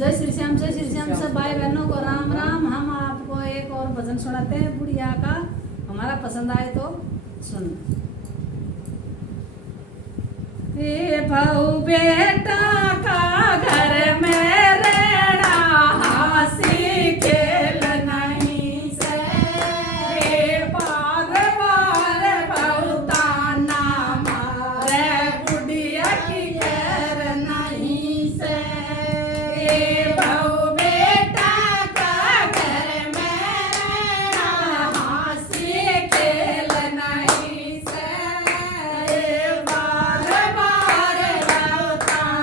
जय श्री श्याम सब भाई बहनों को राम राम। हम आपको एक और भजन सुनाते हैं बुढ़िया का। हमारा पसंद आए तो सुन। ए भाऊ बेटा का घर में रहना हंसी खेल नहीं से, बार बार बहुताना मारे बुढ़िया की खैर नहीं से। भाऊ बेटा का घर में रहना हंसी खेल नहीं से, बार बार बहुताना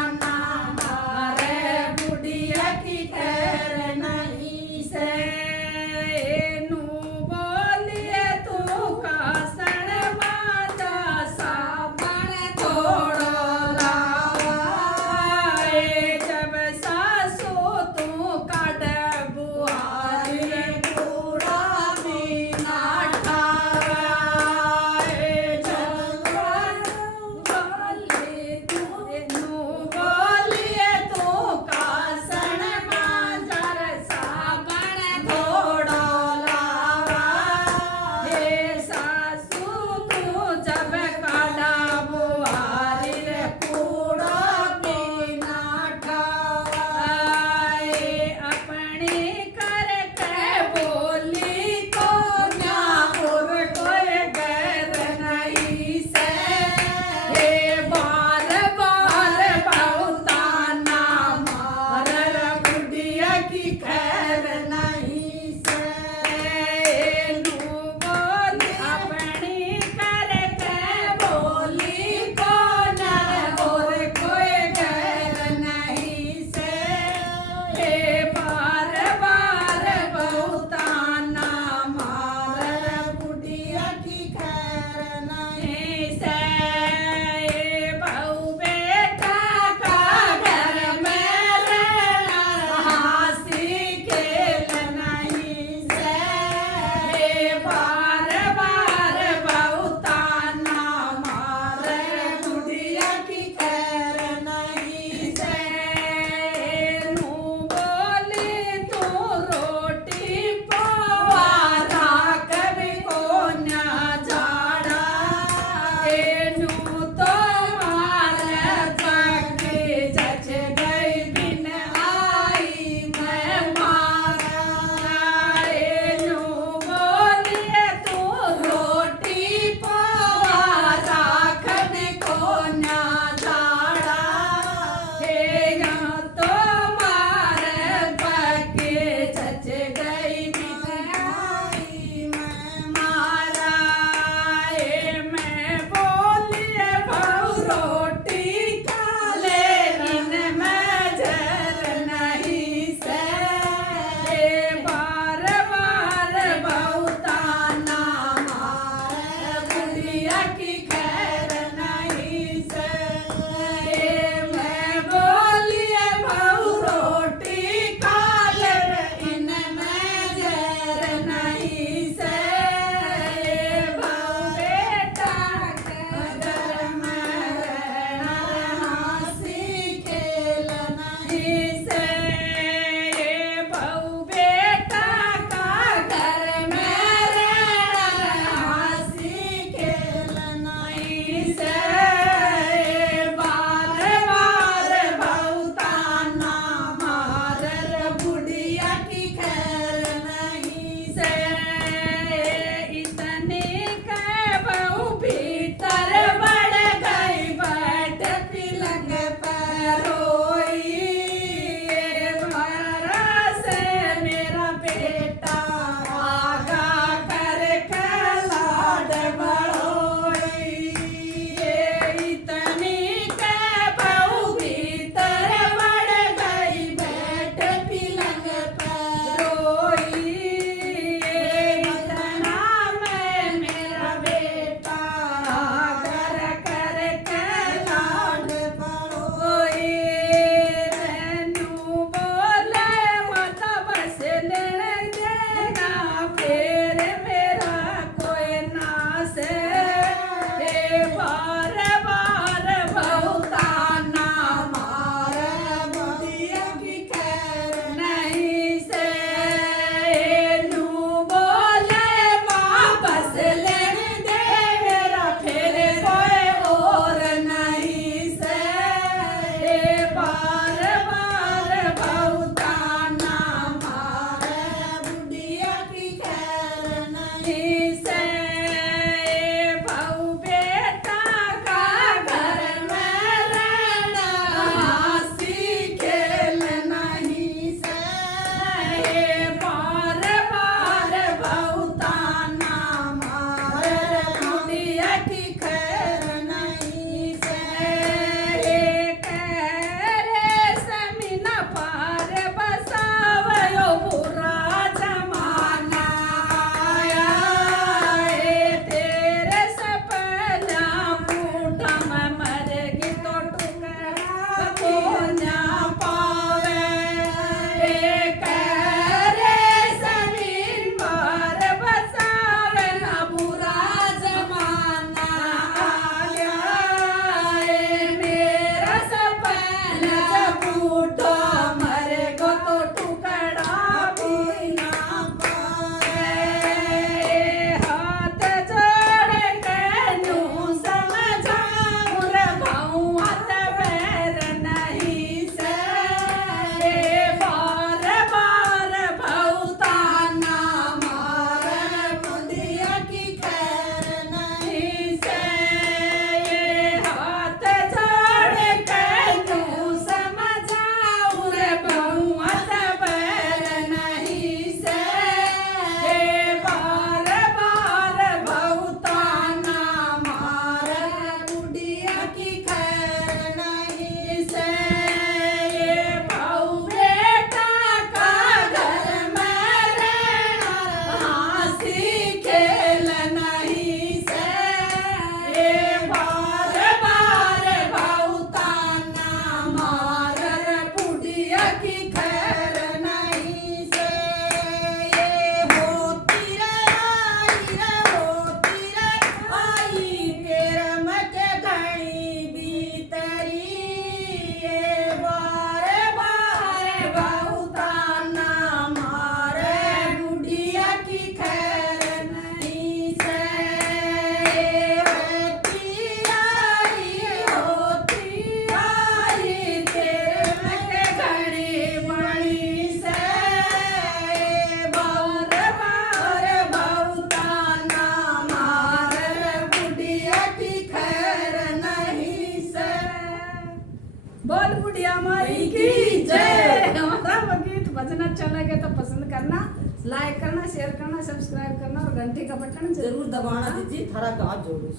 बोल बुढ़िया माई की जय। हमारा गीत भजन अच्छा लगे तो पसंद करना, लाइक करना, शेयर करना, सब्सक्राइब करना और घंटी का बटन जरूर दबाना दीजिए, थारा का हाथ जोड़ो।